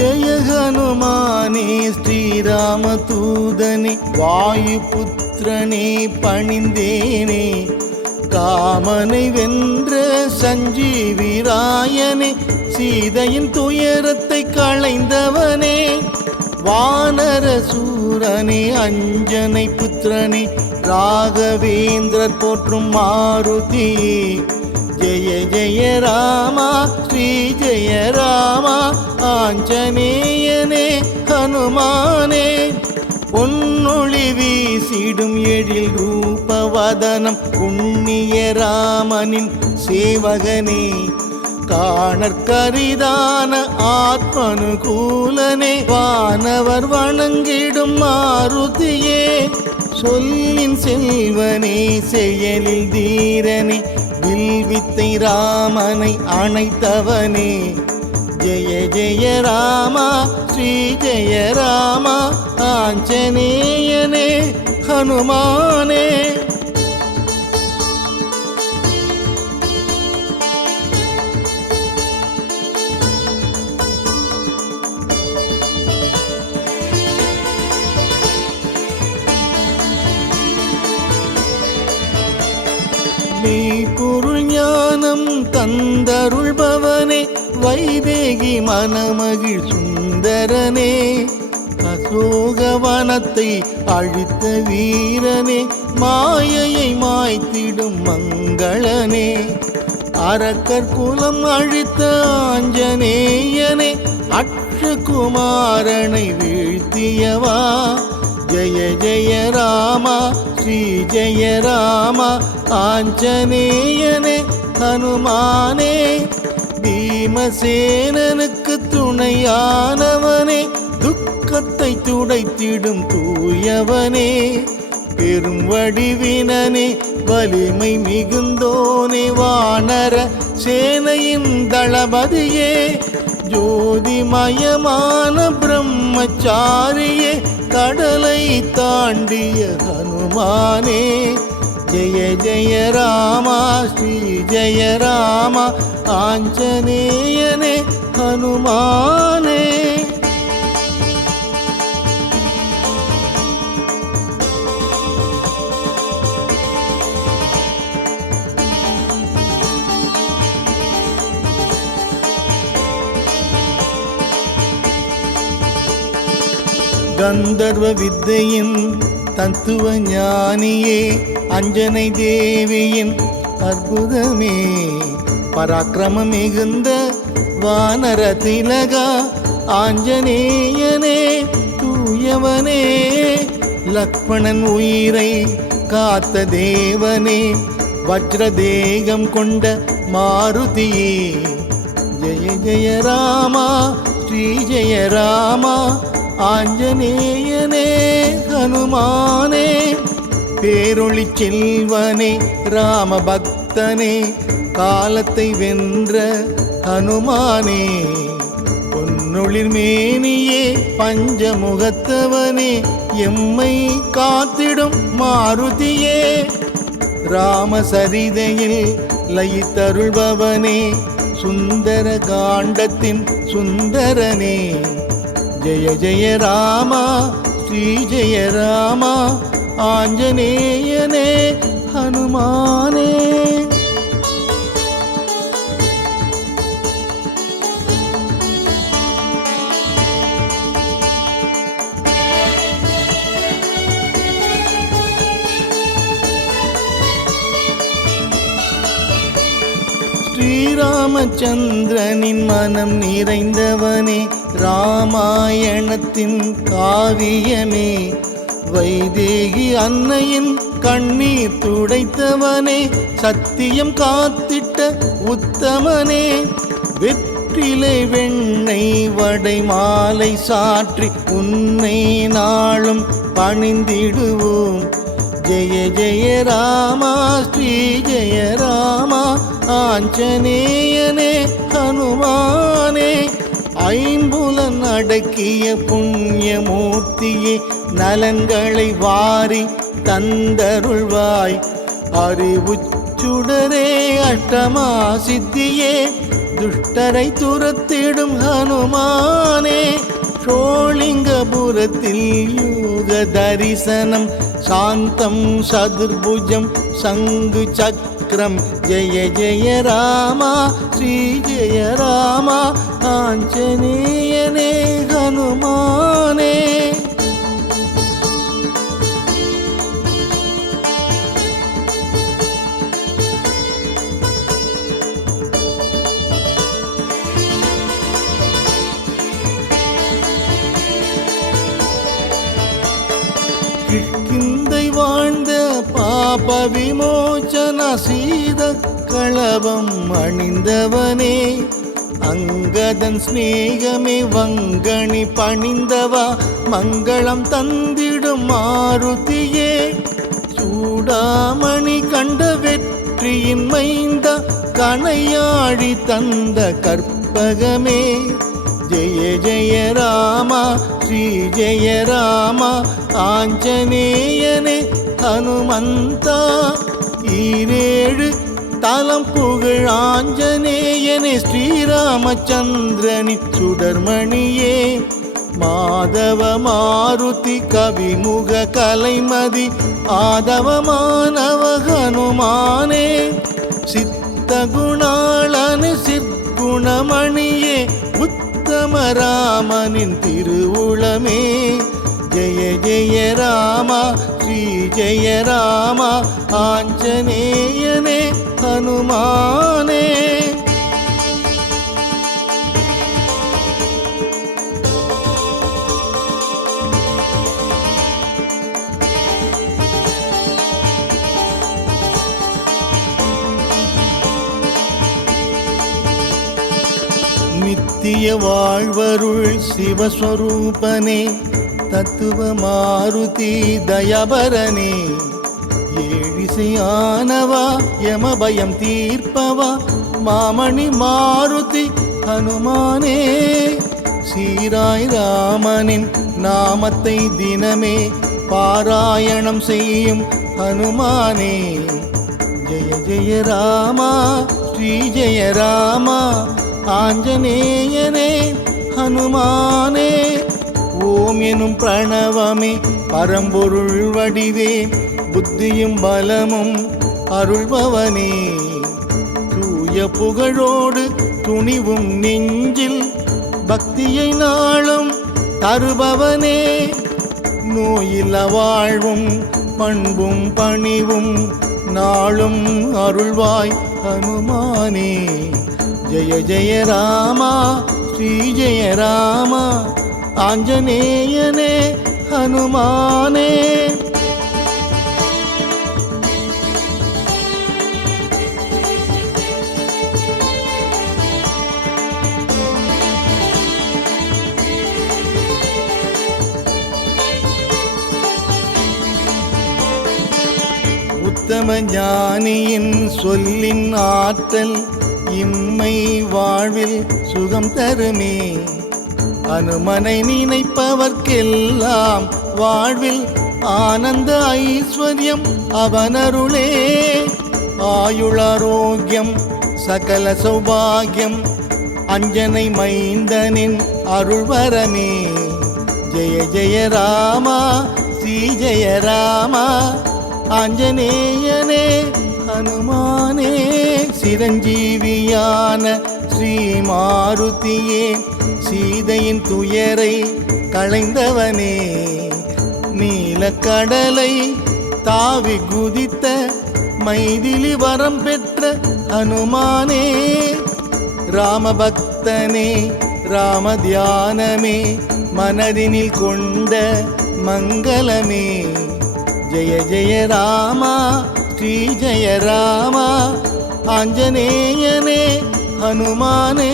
ஜெய ஹனுமானே ஸ்ரீராம தூதனே வாயு புத்திரனே பணிந்தேனே காமனை வென்ற சஞ்சீவிராயனே சீதையின் துயரத்தை களைந்தவனே வானர சூரனே அஞ்சனை புத்திரனே ராகவேந்திரர் போற்றும் மாருதியே ஜெய ஜெய ராமா ஸ்ரீ ஜெய ராமா ஆஞ்சநேயனே ஹனுமானே பொன்னொளி வீசிடும் எழில் ரூபவதனம் புண்ணிய ராமனின் சேவகனே காணற்கரிதான ஆத்மனுகூலனே வானவர் வணங்கிடும் மாருதியே சொல்லின் செல்வனே செயலில் தீரனே வில்வித்தை ராமனை அணைத்தவனே ஜெய ஜெய ராமா ஸ்ரீ ஜெய ராமா ஆஞ்சநேயனே ஹனுமானே பொருள் ஞானம் தந்தருள்பவனே வைதேகி மனமகிழ் சுந்தரனே அசோகவனத்தை அழித்த வீரனே மாயையை மாய்த்திடும் மங்களனே அரக்கர் குலம் அழித்த ஆஞ்சநேயனே அக்ஷகுமாரனை வீழ்த்தியவா ஜெய ஜெய ராமா ஸ்ரீ ஜெய ராமா ஆஞ்சநேயனே ஹனுமானே பீமசேனனுக்கு துணையானவனே துக்கத்தை துடைத்திடும் தூயவனே பெரும் வடிவினனே வலிமை மிகுந்தோனே வானர சேனையின் தளபதியே ஜோதிமயமான பிரம்மச்சாரியே கடலை தாண்டிய ஹனுமானே ஜெய ஜெய ராமா ஸ்ரீ ஜெய ராமா ஆஞ்சநேயனே ஹனுமானே கந்தர்வ வித்தையின் தத்துவ ஞானியே அஞ்சனை தேவியின் அற்புதமே பராக்கிரமம் மிகுந்த வானர திலகா ஆஞ்சநேயனே தூயவனே லக்ஷ்மணன் உயிரை காத்த தேவனே வஜ்ரதேகம் கொண்ட மாருதியே ஜெய ஜெய ராமா ஸ்ரீ ஜெய ராமா ஆஞ்சநேயனே ஹனுமானே பேரொளி செல்வனே ராம பக்தனே காலத்தை வென்ற ஹனுமானே பொன்னொளிர் மேனியே பஞ்சமுகத்தவனே எம்மை காத்திடும் மாருதியே ராமசரிதையில் லயித்தருள்பவனே சுந்தர காண்டத்தின் சுந்தரனே ஜெய ஜெய ராமா ஸ்ரீ ஜெய ராமா ஆஞ்சநேயனே ஹனுமானே ஸ்ரீராமச்சந்திரனின் மனம் நிறைந்தவனே ராமாயணத்தின் காவியமே வைதேகி அன்னையின் கண்ணீர் துடைத்தவனே சத்தியம் காத்திட்ட உத்தமனே வெற்றிலை வெண்ணெய் வடை மாலை சாற்றி உன்னை நாளும் பணிந்திடுவோம் ஜெய ஜெய ராமா ஸ்ரீ ஜெய ராமா ஆஞ்சநேயனே ஹனுமானே ஐம்புலன் அடக்கிய புண்ணியமூர்த்தியே நலன்களை வாரி தந்தருள்வாய் அறிவுச்சுடரே அஷ்டமா சித்தியே துஷ்டரை துரத்திடும் ஹனுமானே ஷோலிங்கபுரத்தில் யோக தரிசனம் சாந்தம் சதுர்புஜம் சங்கு சக்கரம் ஜெய ஜெய ராமா ஸ்ரீ ஜெய ராமா ஆஞ்சநேயனே ஹனுமானே. கிஷ்கிந்தை வாழ்ந்த பாப விமோச்சன சீத களபம் அணிந்தவனே அங்கதன் ஸ்நேகமே வங்கணி பணிந்தவா மங்களம் தந்திடும் மாருதியே சூடாமணி கண்ட வெற்றியின் மைந்த கணையாழி தந்த கற்பகமே ஜெய ஜெய ராமா ஸ்ரீ ஜெய ராமா ஆஞ்சநேயனே ஹனுமந்தா ஈரேழு தலம் புகழ் ஆஞ்சநேயனே ஸ்ரீராமச்சந்திரனி சுடர்மணியே மாதவ மாருதி கவிமுக கலைமதி ஆதவமானவ ஹனுமானே சித்தகுணாளனு சிற்குணமணியே உத்தம ராமனின் திருவுளமே ஜெய ஜெய ராமா ஸ்ரீ ஜெய ராமா ஆஞ்சநேயனே ஹனுமானே. நித்திய வாழ்வருள் சிவஸ்வரூபனே தத்துவ மாருதி தயபரனே ஏழிசையானவா யமபயம் தீர்ப்பவா மாமணி மாருதி ஹனுமானே சீராய் ராமனின் நாமத்தை தினமே பாராயணம் செய்யும் ஹனுமானே ஜெய ஜெய ராமா ஸ்ரீ ஜெய ராமா ஆஞ்சநேயனே ஹனுமானே. ஓம் எனும் பிரணவமே பரம்பொருள் வடிவே புத்தியும் பலமும் அருள்பவனே தூய புகழோடு துணிவும் நெஞ்சில் பக்தியை நாளும் தருபவனே நோயில்ல வாழ்வும் பண்பும் பணிவும் நாளும் அருள்வாய் ஹனுமானே ஜெய ஜெய ராமா ஸ்ரீ ஜெய ராமா ஆஞ்சநேயனே ஹனுமானே. உத்தம ஞானியின் சொல்லின் ஆற்றல் இம்மை வாழ்வில் சுகம் தருமே அனுமனை நினைப்பவர்க்கெல்லாம் வாழ்வில் ஆனந்த ஐஸ்வர்யம் அவனருளே ஆயுளாரோக்கியம் சகல சௌபாகியம் அஞ்சனை மைந்தனின் அருள்வரமே ஜெய ஜெய ராமா ஸ்ரீ ஜெய ராமா ஆஞ்சநேயனே ஹனுமானே சிரஞ்சீவியான ஸ்ரீ மாருதியே சீதையின் துயரை களைந்தவனே நீலக்கடலை தாவி குதித்த மைதிலி வரம் பெற்ற ஹனுமானே ராமபக்தனே ராம தியானமே மனதினில் கொண்ட மங்களமே ஜெய ஜெய ராமா ஸ்ரீ ஜெய ராமா ஆஞ்சநேயனே ஹனுமானே.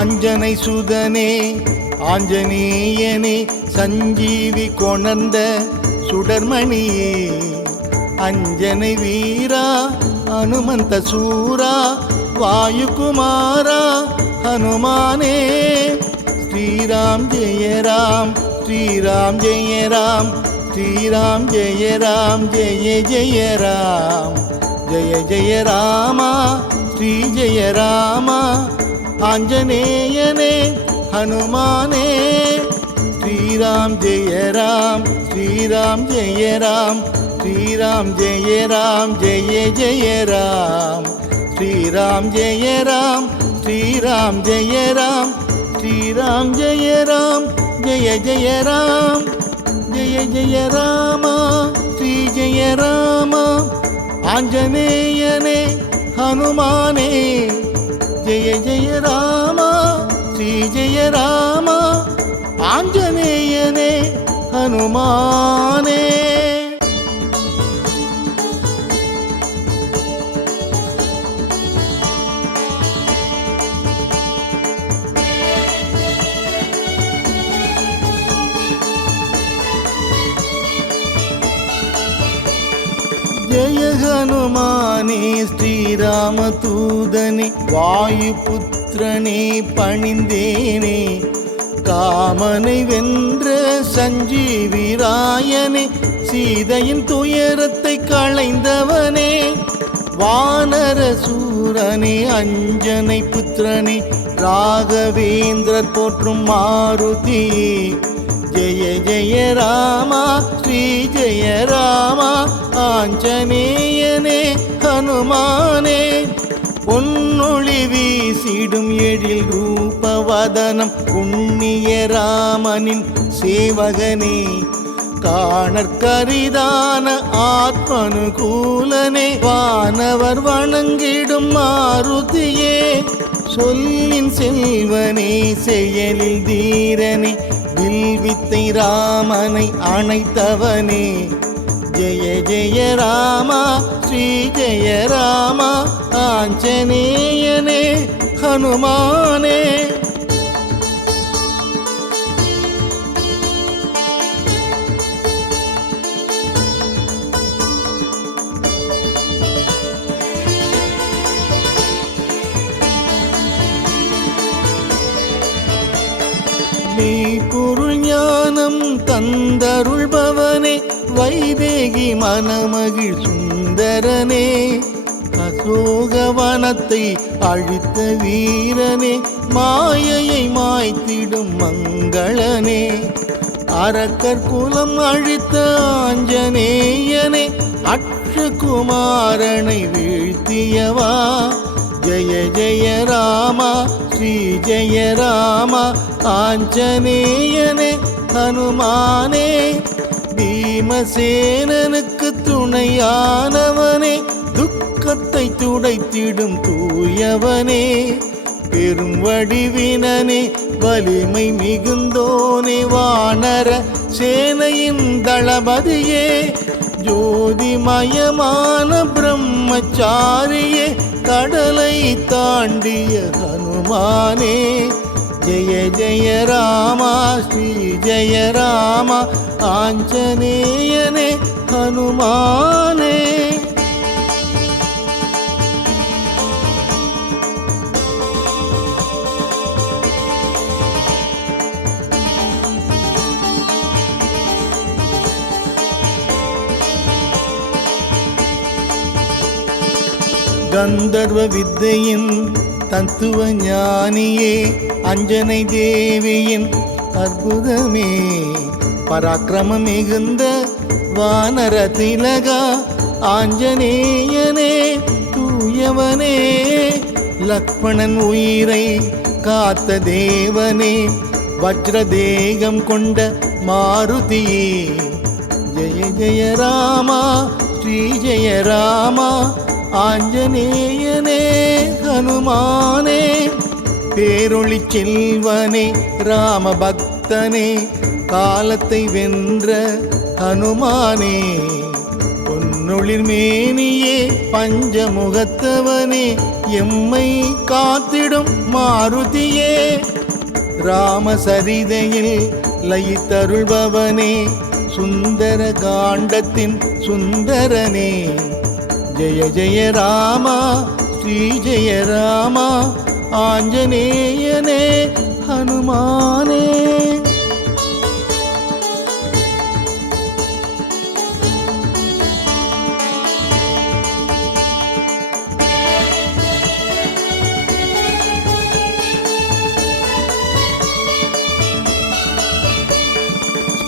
அஞ்சனை சுதனே ஆஞ்சநேயனே சஞ்சீவி கொணர்ந்த சுடர்மணியே அஞ்சனை வீரா ಹನುಮಂತ ಸೂರ ವಾಯುಕುಮಾರ ಹನುಮಾನೇ ಶ್ರೀರಾಮ್ ಜಯ ರಾಮ್ ಶ್ರೀರಾಮ್ ಜಯ ರಾಮ್ ಶ್ರೀರಾಮ್ ಜಯ ರಾಮ್ ಜಯ ಜಯ ರಾಮ್ ಜಯ ಜಯ ರಾಮ ಶ್ರೀ ಜಯ ರಾಮ ಆಂಜನೇಯನೇ ಹನುಮಾನೇ ಶ್ರೀರಾಮ್ ಜಯ ರಾಮ್ ಶ್ರೀರಾಮ್ ಜಯ ರಾಮ್ ಶ್ರೀರಾಮ್ ಜಯ ರಾಮ್ ಜಯ ಜಯ ರಾಮ್ ಶ್ರೀರಾಮ್ ಜಯ ರಾಮ್ ಶ್ರೀರಾಮ್ ಜಯ ರಾಮ್ ಶ್ರೀರಾಮ್ ಜಯ ರಾಮ್ ಜಯ ಜಯ ರಾಮ್ ಜಯ ಜಯ ರಾಮ ಶ್ರೀ ಜಯ ರಾಮ ಆಂಜನೇಯನೇ ಹನುಮಾನೇ ಜಯ ಜಯ ರಾಮ ಶ್ರೀ ಜಯ ರಾಮ ಆಂಜನೇಯನೇ ಹನುಮಾನೇ ஜய ஹனுமானே ஸ்ரீராமதூதனே வாயுபுத்திரனே பணிந்தேனே காமனை வென்ற சஞ்சீவிராயனே சீதையின் துயரத்தை களைந்தவனே வானர சூரனே அஞ்சனை புத்திரனே ராகவேந்திரர் போற்றும் மாருதி ஜய ஜய ராமா ஸ்ரீ ஜய ராமா ஆஞ்சநேயனே ஹனுமானே பொன்னொளி வீசிடும் எழில் ரூபவதனம் புண்ணிய ராமனின் சேவகனே காணற்கரிதான ஆத்மனுகூலனே வானவர் வணங்கிடும் மாருதியே சொல்லின் செல்வனே செயலில் தீரனே வில்வித்தை ராமனை அணைத்தவனே ஜய ஜய ராமா ஸ்ரீ ஜய ராமா ஆஞ்சநேயனே ஹனுமானே மெய்ப்பொருள் ஞானம் தந்தருள்பவனே வைதேகி மனமகிழ் சுந்தரனே அசோகவனத்தை அழித்த வீரனே மாயையை மாய்த்திடும் மங்களனே அரக்கர் குலம் அழித்த ஆஞ்சநேயனே அக்ஷகுமாரனை வீழ்த்தியவா ஜய ஜய ராமா ஸ்ரீ ஜய ராமா ஆஞ்சநேயனே ஹனுமானே பீமசேனனுக்கு துணையானவனே துக்கத்தை துடைத்திடும் தூயவனே பெரும் வடிவினனே வலிமை மிகுந்தோனே வானர சேனையின் தளபதியே ஜோதிமயமான பிரம்மச்சாரியே கடலை தாண்டிய ஹனுமானே ஜய ஜய ராமா ஸ்ரீ ஜய ராமா ஆஞ்சநேயனே ஹனுமானே கந்தர்வ வித்தையின் தத்துவ ஞானியே அஞ்சனை தேவியின் அற்புதமே பராக்கிரமம் மிகுந்த வானர திலகா ஆஞ்சநேயனே தூயவனே லக்ஷ்மணன் உயிரை காத்த தேவனே வஜ்ரதேகம் கொண்ட மாருதியே ஜய ஜய ராமா ஸ்ரீ ஜய ராமா ஆஞ்சநேயனே ஹனுமானே பேரொளி செல்வனே ராம பக்தனே காலத்தை வென்ற ஹனுமானே பொன்னொளிர் மேனியே பஞ்சமுகத்தவனே எம்மை காத்திடும் மாருதியே ராமசரிதையில் லயித்தருள்பவனே சுந்தர காண்டத்தின் சுந்தரனே ஜெய ஜெய ராமா ஸ்ரீ ஜெய ராமா ஆஞ்சநேயனே ஹனுமானே.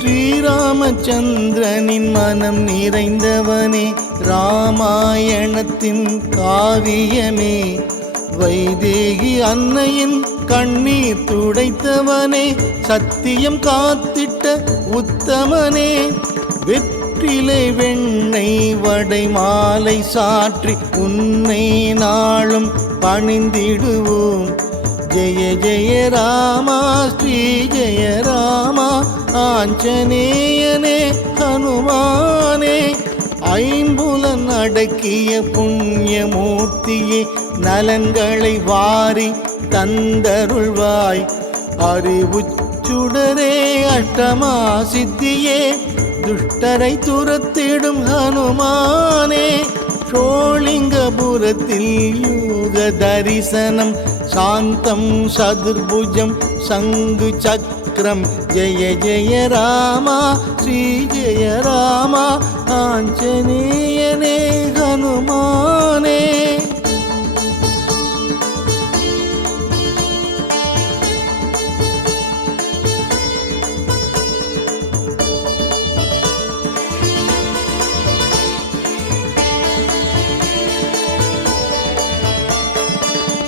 ஸ்ரீராமச்சந்திரனின் மனம் நிறைந்தவனே, ராமாயணத்தின் காவியமே, வைதேகி அன்னையின் கண்ணீர் துடைத்தவனே, சத்தியம் காத்திட்ட உத்தமனே, வெற்றிலை வெண்ணெய் வடை மாலை சாற்றி உன்னை நாளும் பணிந்திடுவோம். ஜெய ஜெய ராமா ஸ்ரீ ஜெய ராமா ஆஞ்சநேயனே ஹனுமானே. ஐம்புலன் அடக்கிய புண்ணியமூர்த்தியே, நலன்களை வாரி தந்தருள்வாய். அறிவுச்சுடரே அஷ்டமா சித்தியே, துஷ்டரை துரத்திடும் ஹனுமானே. ஷோலிங்கபுரத்தில் யோக தரிசனம், சாந்தம் சதுர்புஜம் சங்கு சக்கரம். ஜெய ஜெய ராமா ஸ்ரீ ஜெய ராமா ஆஞ்சநேயனே ஹனுமானே.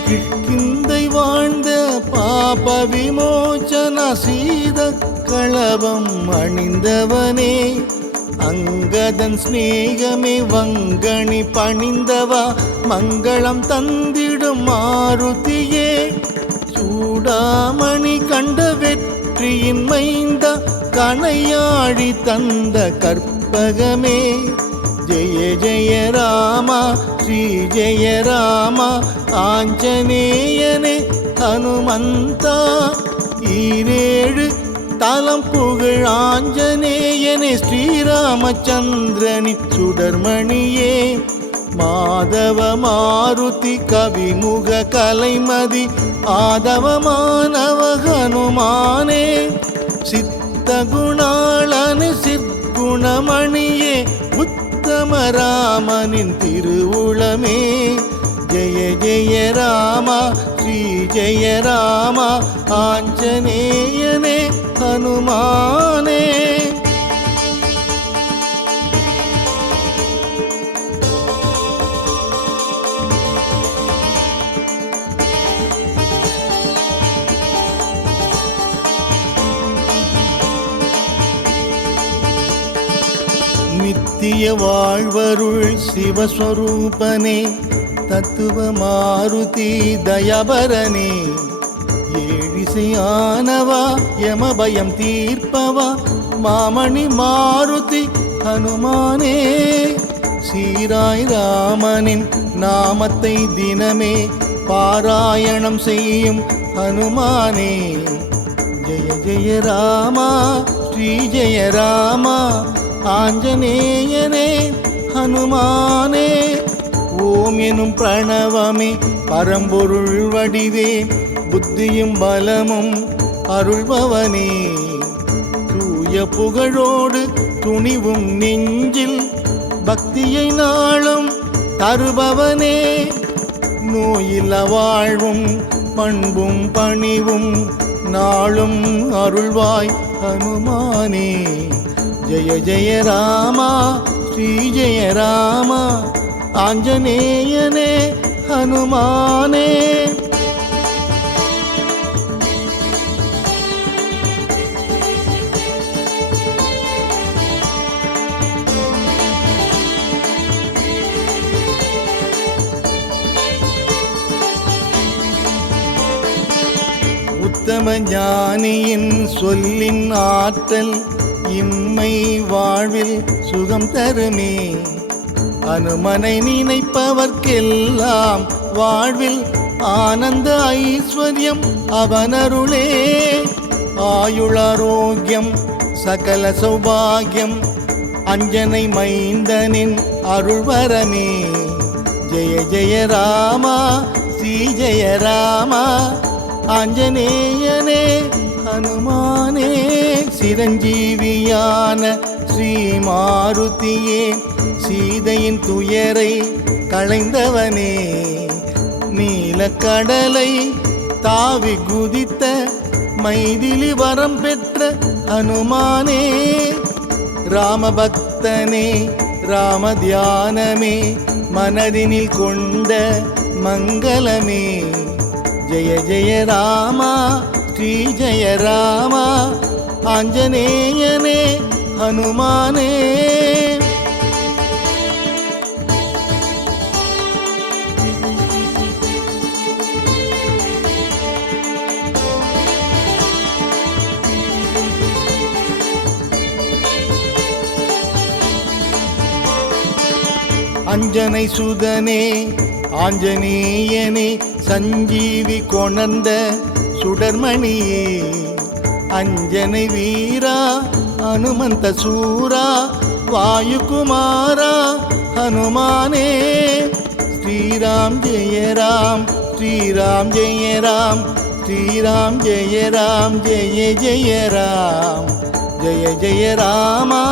கிஷ்கிந்தை வாழ்ந்த பாப விமோச்சன சீத களபம் அணிந்தவனே, அங்கதன் ஸ்நேகமே வங்கணி பணிந்தவா, மங்களம் தந்திடும் மாருதியே. சூடாமணி கண்ட வெற்றியின் மைந்த, கணையாழி தந்த கற்பகமே. ஜெய ஜெய ராமா ஸ்ரீ ஜெய ராமா ஆஞ்சநேயனே ஹனுமந்தா. ஈரேழு தலம் புகழ் ஆஞ்சநேயனே, ஸ்ரீராமச்சந்திரனின் சுடர்மணியே. மாதவ மாருதி கவிமுக கலைமதி, ஆதவமானவ ஹனுமானே. சித்த குணாளனு சிற்குணமணியே, உத்தம ராமனின் திருவுளமே. ஜெய ஜெய ராமா ஸ்ரீ ஜெய ராமா ஆஞ்சநேயனே ஹனுமானே. நித்திய வாழ்வருள் சிவஸ்வரூபனே, தத்துவ மாருதி தயபரனே. ஏழிசையானவா யமபயம் தீர்ப்பவா, மாமணி மாருதி ஹனுமானே. சீராய் ராமனின் நாமத்தை தினமே பாராயணம் செய்யும் ஹனுமானே. ஜெய ஜெய ராமா ஸ்ரீ ஜெய ராமா ஆஞ்சநேயனே ஹனுமானே. ஓம் எனும் பிரணவமே பரம்பொருள் வடிவே, புத்தியும் பலமும் அருள்பவனே. தூய புகழோடு துணிவும் நெஞ்சில், பக்தியை நாளும் தருபவனே. நோயில்ல வாழ்வும் பண்பும் பணிவும் நாளும் அருள்வாய் ஹனுமானே. ஜெய ஜெய ராமா ஸ்ரீ ஜெய ராமா ஆஞ்சநேயனே ஹனுமானே. உத்தம ஞானியின் சொல்லின் ஆற்றல், இம்மை வாழ்வில் சுகம் தருமே. அனுமனை நினைப்பவர்க்கெல்லாம் வாழ்வில் ஆனந்த ஐஸ்வர்யம் அவனருளே. ஆயுளாரோக்கியம் சகல சௌபாகியம், அஞ்சனை மைந்தனின் அருள்வரமே. ஜெய ஜெய ராமா ஸ்ரீ ஜெய ராமா ஆஞ்சநேயனே ஹனுமானே சிரஞ்சீவியான ஸ்ரீ மாருதியே சீதையின் துயரை களைந்தவனே நீலக்கடலை தாவி குதித்த மைதிலி வரம் பெற்ற ஹனுமானே ராமபக்தனே ராம தியானமே மனதினில் கொண்ட மங்களமே ஜெய ஜெய ராமா ஸ்ரீ ஜெய ராமா ஆஞ்சநேயனே ஹனுமானே அஞ்சனை சுதனே ஆஞ்சநேயனே சஞ்சீவி கொணர்ந்த சுடர்மணியே அஞ்சனை வீரா ஹனுமந்த சூரா வாயுகுமாரா ஹனுமானே ஸ்ரீராம் ஜெய ராம் ஸ்ரீராம் ஜெய ராம் ஸ்ரீராம் ஜெய ராம் ஜெய ஜெய ராம் ஜெய ஜெய ராமா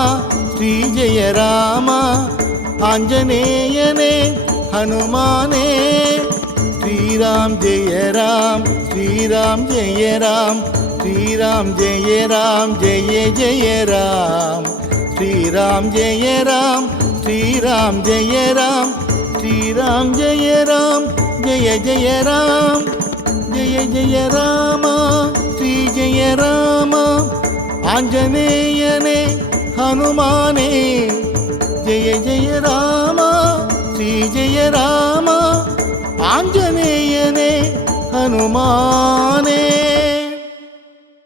ஸ்ரீ ஜெய ராமா ஆஞ்சநேயனே ஹனுமானே ஸ்ரீராம் ஜெய ராம் ஸ்ரீராம் ஜெய ராம் ஸ்ரீராம் ஜெய ராம் ஜெய ஜெய ராம் ஸ்ரீராம் ஜெய ராம் ஸ்ரீராம் ஜெய ராம் ஸ்ரீராம் ஜெய ராம் ஜெய ஜெய ராம் ஜெய ஜெய ராமா ஸ்ரீ ஜெய ராமா ஆஞ்சநேயனே ஹனுமானே ஜெய ஜெய ராமா ஸ்ரீ ஜெய ராமா ஆஞ்சநேயனே ஹனுமானே